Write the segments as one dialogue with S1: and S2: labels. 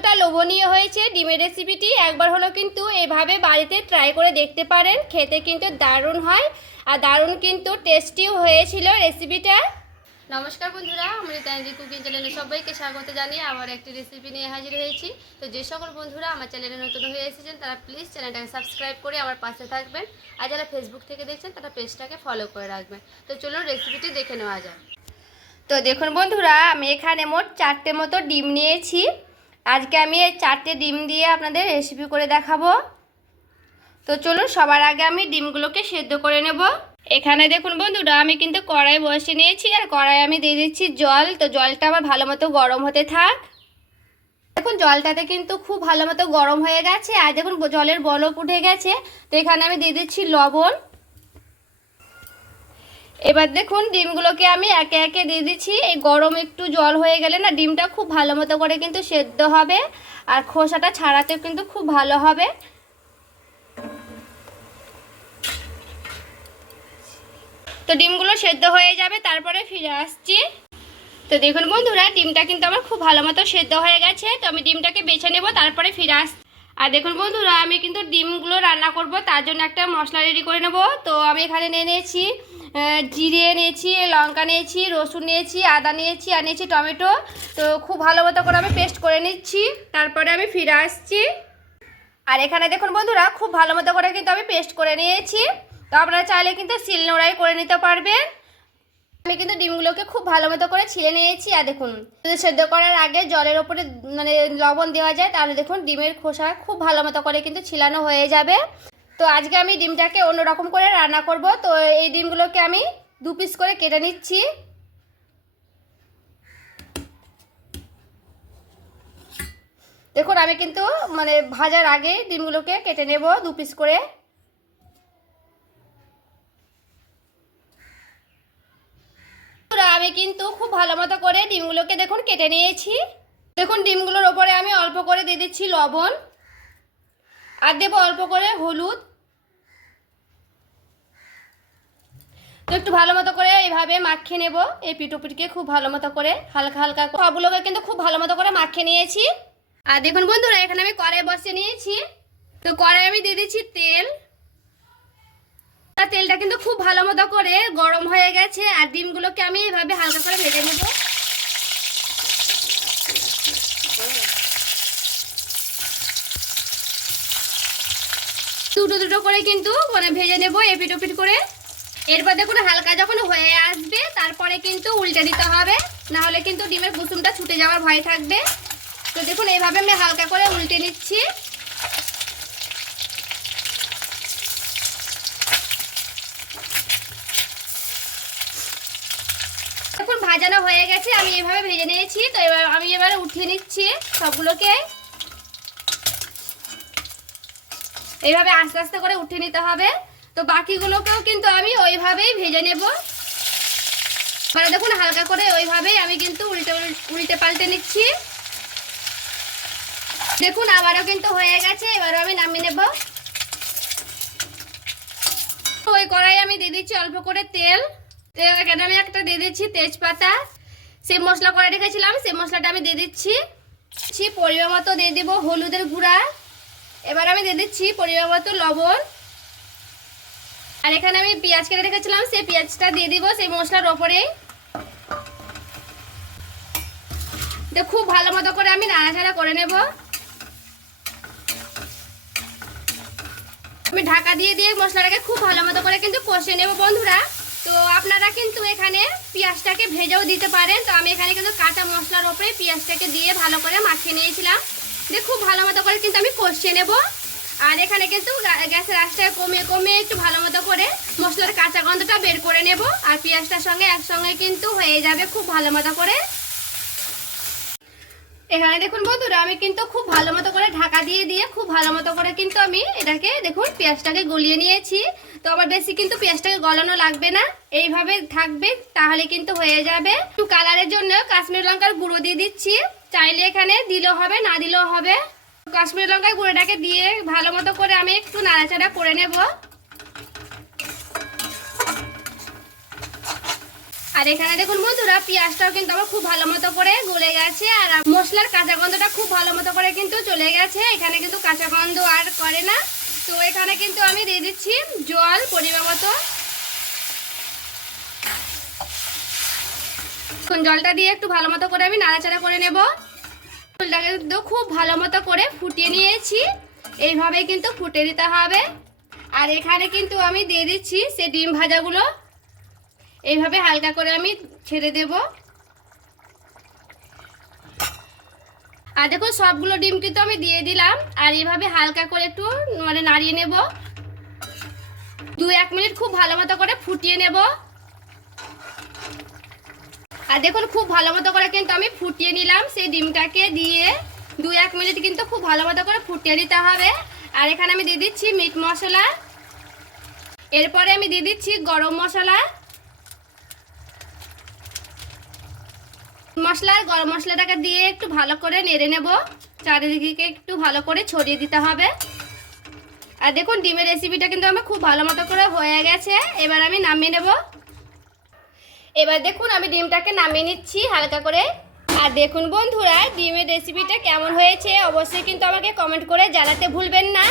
S1: কতটা লোভনীয় হয়েছে ডিমের রেসিপিটি একবার হলো কিন্তু এভাবে বাড়িতে ট্রাই করে দেখতে পারেন খেতে কিন্তু দারুণ হয় আর দারুণ কিন্তু টেস্টিও হয়েছিল রেসিপিটা। নমস্কার বন্ধুরা আমি তাইজি কুকিং চ্যানেলে সবাইকে স্বাগত জানিয়ে আবার একটি রেসিপি নিয়ে হাজির হয়েছি। তো যে সকল বন্ধুরা আমার চ্যানেলে নতুন হয়ে এসেছেন তারা প্লিজ চ্যানেলটাকে সাবস্ক্রাইব করে আমার পাশে থাকবেন। আর যারা ফেসবুক থেকে দেখছেন তারা পেজটাকে ফলো করে রাখবেন। তো চলুন রেসিপিটি দেখে নেওয়া যাক। তো দেখুন বন্ধুরা আমি এখানে মোট চারটে মতো ডিম নিয়েছি। আজকে আমি এই চারটে ডিম দিয়ে আপনাদের রেসিপি করে দেখাবো। তো চলুন, সবার আগে আমি ডিমগুলোকে সেদ্ধ করে নেব। এখানে দেখুন বন্ধুরা, আমি কিন্তু কড়াই বসে নিয়েছি, আর কড়াই আমি দিয়ে দিচ্ছি জল। তো জলটা আমার ভালো মতো গরম হতে থাক। দেখুন, জলটাতে কিন্তু খুব ভালো মতো গরম হয়ে গেছে, আর দেখুন জলের বলক উঠে গেছে। তো এখানে আমি দিয়ে দিচ্ছি লবণ। এবার দেখুন ডিমগুলোকে আমি একে একে দিয়ে দিচ্ছি। এই গরম একটু জল হয়ে গেলে না ডিমটা খুব ভালো মতো করে কিন্তু সেদ্ধ হবে আর খোসাটা ছাড়াতেও কিন্তু খুব ভালো হবে। তো ডিমগুলো সেদ্ধ হয়ে যাবে, তারপরে ফিরে আসছি। তো দেখুন বন্ধুরা, ডিমটা কিন্তু আমার খুব ভালো মতো সেদ্ধ হয়ে গেছে। তো আমি ডিমটাকে বেছে নেব, তারপরে ফিরে আস আর দেখুন বন্ধুরা, আমি কিন্তু ডিমগুলো রান্না করব, তার জন্য একটা মশলা রেডি করে নেব। তো আমি এখানে নিয়ে নিয়েছি জিরে নিয়েছি, লঙ্কা নিয়েছি, রসুন নিয়েছি, আদা নিয়েছি, আর নিয়েছি টমেটো। তো খুব ভালো মতো করে আমি পেস্ট করে নিচ্ছি, তারপরে আমি ফিরে আসছি। আর এখানে দেখুন বন্ধুরা, খুব ভালো মতো করে কিন্তু আমি পেস্ট করে নিয়েছি। তো আপনারা চাইলে কিন্তু শিল নোড়াই করে নিতে পারবেন। আমি কিন্তু ডিমগুলোকে খুব ভালো মতো করে ছিলে নিয়েছি, আর দেখুন সেদ্ধ করার আগে জলের ওপরে মানে লবণ দেওয়া যায়, তাহলে দেখুন ডিমের খোসা খুব ভালো মতো করে কিন্তু ছিলানো হয়ে যাবে। তো আজকে আমি ডিমটাকে অন্যরকম করে রান্না করব। তো এই ডিমগুলোকে আমি দু পিস করে কেটে নিচ্ছি। দেখুন, আমি কিন্তু মানে ভাজার আগে ডিমগুলোকে কেটে নেব দু পিস করে। বন্ধুরা, আমি কিন্তু খুব ভালো মতো করে ডিমগুলোকে দেখুন কেটে নিয়েছি। দেখুন ডিমগুলোর ওপরে আমি অল্প করে দিয়ে দিচ্ছি লবণ। আর দেবো অল্প করে হলুদ। তো একটু ভালো মতো করে এইভাবে মাখিয়ে নেব। এই পিঠোপিঠকে খুব ভালো মতো করে হালকা হালকা সবগুলোকে কিন্তু খুব ভালো মতো করে মাখিয়ে নিয়েছি। আর দেখুন বন্ধুরা এখানে আমি কড়াই বসিয়ে নিয়েছি। তো কড়াই আমি দিয়ে দিচ্ছি তেল। তেলটা কিন্তু খুব ভালো মতো করে গরম হয়ে গেছে, আর ডিমগুলোকে আমি এইভাবে হালকা করে ভেজে নেব। দুটো দুটো করে কিন্তু মানে ভেজে নেব এপিট ওপিট করে। এরপর দেখুন হালকা যখন হয়ে আসবে, তারপরে কিন্তু উল্টে দিতে হবে। না হলে কিন্তু ডিমের কুসুমটা ছুটে যাওয়ার ভয় থাকবে। তো দেখুন, এইভাবে আমি হালকা করে উল্টে নিচ্ছি দেখুন ভাজানো হয়ে গেছে, আমি এভাবে ভেজে নিয়েছি, তো এবার আমি এবারে উঠিয়ে নিচ্ছি সবগুলোকে। এইভাবে আস্তে আস্তে করে উঠিয়ে নিতে হবে, তো বাকিগুলোকেও কিন্তু আমি ওইভাবেই ভেজে নেব। মানে দেখুন, হালকা করে ওইভাবেই আমি কিন্তু উল্টে উল্টে পাল্টে নিচ্ছি। দেখুন, আবারও কিন্তু হয়ে গেছে, এবারও আমি নামিয়ে নেব। ওই কড়াই আমি দিয়ে দিচ্ছি অল্প করে তেল। তো এখানে আমি একটা দিয়ে দিচ্ছি তেজপাতা। সেই মশলা করে রেখেছিলাম, সেই মশলাটা আমি দিয়ে দিচ্ছি। পরিমাণ মতো দিয়ে দিব হলুদের গুঁড়া। এবার আমি দিয়ে দিচ্ছি পরিমাণ মতো লবণ। আর এখানে আমি পেঁয়াজ কেটে রেখেছিলাম, সেই পেঁয়াজটা দিয়ে দিব সেই মশলার ওপরেই তো খুব ভালো মতো করে আমি নাড়াচাড়া করে নেব। আমি ঢাকা দিয়ে দিয়ে মশলাটাকে খুব ভালো মতো করে কিন্তু কষে নেব বন্ধুরা। তো আপনারা কিন্তু এখানে পেঁয়াজটাকে ভেজেও দিতে পারেন। তো আমি এখানে কিন্তু কাঁচা মশলার ওপরে পেঁয়াজটাকে দিয়ে ভালো করে মাখিয়ে নিয়েছিলাম। দিয়ে খুব ভালো মতো করে কিন্তু আমি কষিয়ে নেব। আর এখানে কিন্তু গ্যাসের আঁচটাকে কমে কমে একটু ভালো মতো করে মশলার কাঁচা গন্ধটা বের করে নেব। আর পেঁয়াজটার সঙ্গে একসঙ্গে কিন্তু হয়ে যাবে খুব ভালো মতো করে। এখানে দেখুন বন্ধুরা, আমি কিন্তু খুব ভালো মতো করে ঢাকা দিয়ে দিয়ে খুব ভালো মতো করে কিন্তু আমি এটাকে, দেখুন, পেঁয়াজটাকে গলিয়ে নিয়েছি। তো আবার বেশি কিন্তু পেঁয়াজটাকে গলানো লাগবে না, এইভাবে থাকবে, তাহলে কিন্তু হয়ে যাবে। একটু কালারের জন্য কাশ্মীর লঙ্কার গুঁড়ো দিয়ে দিচ্ছি। চাইলে এখানে দিলেও হবে, না দিলেও হবে। কাশ্মীর লঙ্কার গুঁড়োটাকে দিয়ে ভালো মতো করে আমি একটু নাড়াচাড়া করে নেব। আর এখানে দেখুন বন্ধুরা, পেঁয়াজটাও কিন্তু আমার খুব ভালো মতো করে গলে গেছে আর মশলার কাঁচা গন্ধটা খুব ভালো মতো করে কিন্তু চলে গেছে। এখানে কিন্তু কাঁচা গন্ধ আর করে না। তো এখানে কিন্তু আমি দিয়ে দিচ্ছি জল পরিমাণ মতো। জলটা দিয়ে একটু ভালো মতো করে আমি নাড়াচাড়া করে নেব। ফুলটাকে কিন্তু খুব ভালো মতো করে ফুটিয়ে নিয়েছি। এইভাবে কিন্তু ফুটে দিতে হবে। আর এখানে কিন্তু আমি দিয়ে দিচ্ছি সে ডিম ভাজাগুলো। এইভাবে হালকা করে আমি ছেড়ে দেব। আর দেখুন সবগুলো ডিম কিন্তু আমি দিয়ে দিলাম। আর এইভাবে হালকা করে একটু মানে নাড়িয়ে নেব। দু এক মিনিট খুব ভালো মতো করে ফুটিয়ে নেব। আর দেখুন, খুব ভালো মতো করে কিন্তু আমি ফুটিয়ে নিলাম সেই ডিমটাকে দিয়ে। দু এক মিনিট কিন্তু খুব ভালো মতো করে ফুটিয়ে নিতে হবে। আর এখানে আমি দিয়ে দিচ্ছি মিট মশলা। এরপরে আমি দিয়ে দিচ্ছি গরম মশলা। মশলা আর গরম মশলাটাকে দিয়ে একটু ভালো করে নেড়ে নেব। চারিদিকে একটু ভালো করে ছড়িয়ে দিতে হবে। আর দেখুন, ডিমের রেসিপিটা কিন্তু আমার খুব ভালো মতো করে হয়ে গেছে। এবার আমি নামিয়ে নেব। এবার দেখুন, আমি ডিমটাকে নামিয়ে নিচ্ছি হালকা করে। আর দেখুন বন্ধুরা, ডিমের রেসিপিটা কেমন হয়েছে অবশ্যই কিন্তু আমাকে কমেন্ট করে জানাতে ভুলবেন না।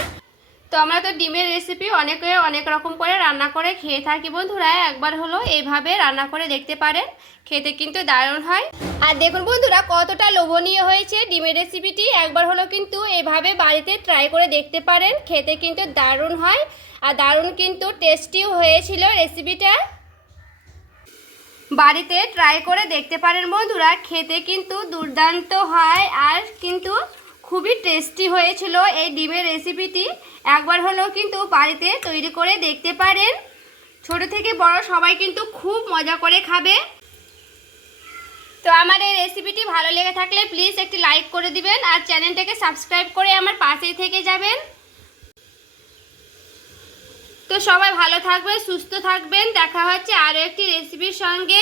S1: তো আমরা তো ডিমের রেসিপি অনেকে অনেক রকম করে রান্না করে খেয়ে থাকি বন্ধুরা। একবার হলো এইভাবে রান্না করে দেখতে পারেন। খেতে কিন্তু দারুণ হয়। আর দেখুন বন্ধুরা, কতটা লোভনীয় হয়েছে ডিমের রেসিপিটি একবার হলো কিন্তু এভাবে বাড়িতে ট্রাই করে দেখতে পারেন। খেতে কিন্তু দারুণ হয়। আর দারুণ কিন্তু টেস্টিও হয়েছিল রেসিপিটা বাড়িতে ট্রাই করে দেখতে পারেন বন্ধুরা। খেতে কিন্তু দুর্দান্ত হয়। আর কিন্তু খুবই টেস্টি হয়েছিল এই ডিমের রেসিপিটি একবার হলেও কিন্তু বাড়িতে তৈরি করে দেখতে পারেন। ছোট থেকে বড় সবাই কিন্তু খুব মজা করে খাবে। তো আমার এই রেসিপিটি ভালো লেগে থাকলে প্লিজ একটি লাইক করে দিবেন আর চ্যানেলটাকে সাবস্ক্রাইব করে আমার পাশেই থেকে যাবেন। তো সবাই ভালো থাকবেন, সুস্থ থাকবেন। দেখা হচ্ছে আরও একটি রেসিপির সঙ্গে।